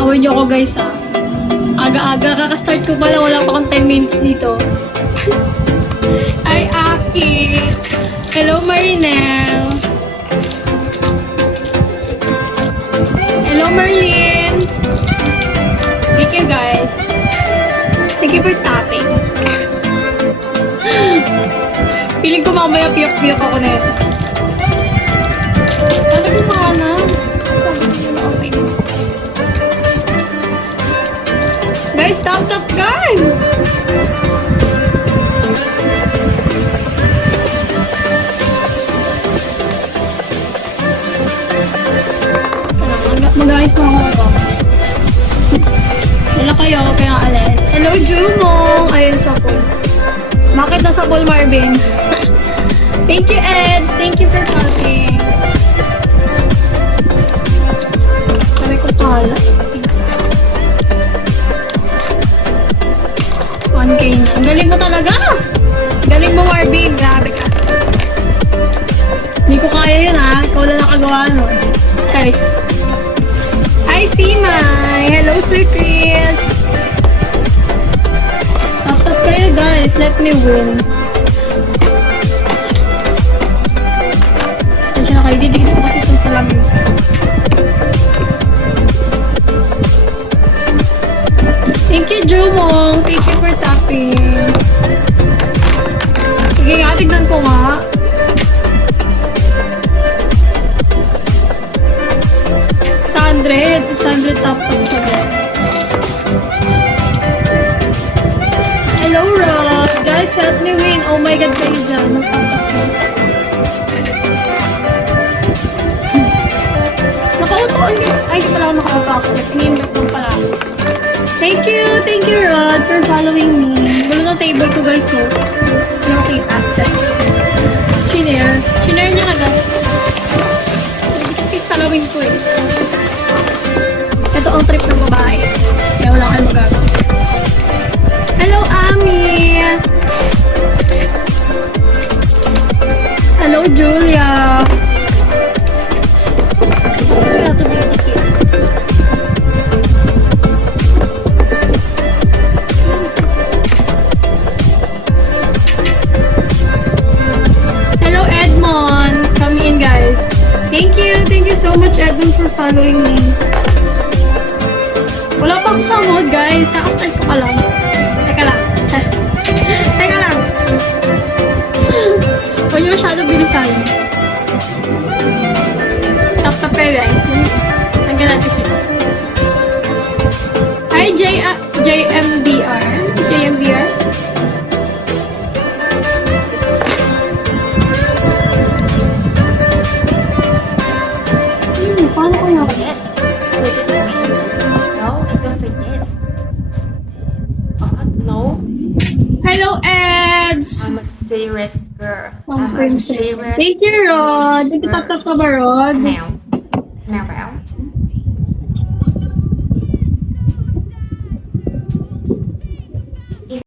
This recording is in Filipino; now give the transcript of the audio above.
Away niyo ako guys ah. Aga-aga, kakastart ko pala, wala pa akong 10 minutes dito. Ay, Aki! Hello, Marinel! Hello, Merlin! Thank you guys. Thank you for tapping. Piling ko mamaya piyak-piyak ako na ito. Sana gumana. Sabi ko na okay. Guys, tap guys! Mag-ayos na ako. Wala kayo, kaya alis. Hello, Jumong! Ayun sa pool. Bakit nasa pool, Marvin? Thank you, Eds! Thank you for watching. Sabi ko pala. 1K na. Ang galing mo talaga! Galing mo, Marvin. Grabe ka. Hindi ko kaya yun, ha? Ikaw lang nakagawa, no? Charis. Hi, Simay! Hello, Sir Chris! Tap kayo, guys. Let me win. Sensya na kayo. Didikit ko kasi itong salamin. Thank you, Jumong. Thank you for tapping. Sige nga, tignan ko nga. $600 top siya. Hello, Rod! Guys, help me win. Oh my God, kayo dyan. Nakautoon din. Ay, di pala ako nakauto-accept. Ini-invite lang pala. Thank you, Rod, for following me. Gulo na table ko, guys, so. Hindi ko kita. Check. Shinare niya na, guys. Hindi ko salawin ko, eh. Ito ang trip ng babae. Kaya wala kayong magagawa. Hello, Ami! Hello, Julia! Kaya ito dito siya. Hello, Edmond! Come in, guys. Thank you so much, Edmond, for following me. Wala pa ako sa mood, guys. Kaka-start ko pa lang. Teka lang. Teka lang. Huwag niyo masyado bilisan. Tap kayo, guys. Hanggang natin sila. Hi, JMBR. JMBR. Paano ko nga? Yes. This is me. No, I don't say yes. No. Hello, Eds! I'm a serious girl. Mom I'm a Princess. serious Thank you, Rod. Nagtatap ka ba, Rod? Now. Now, well.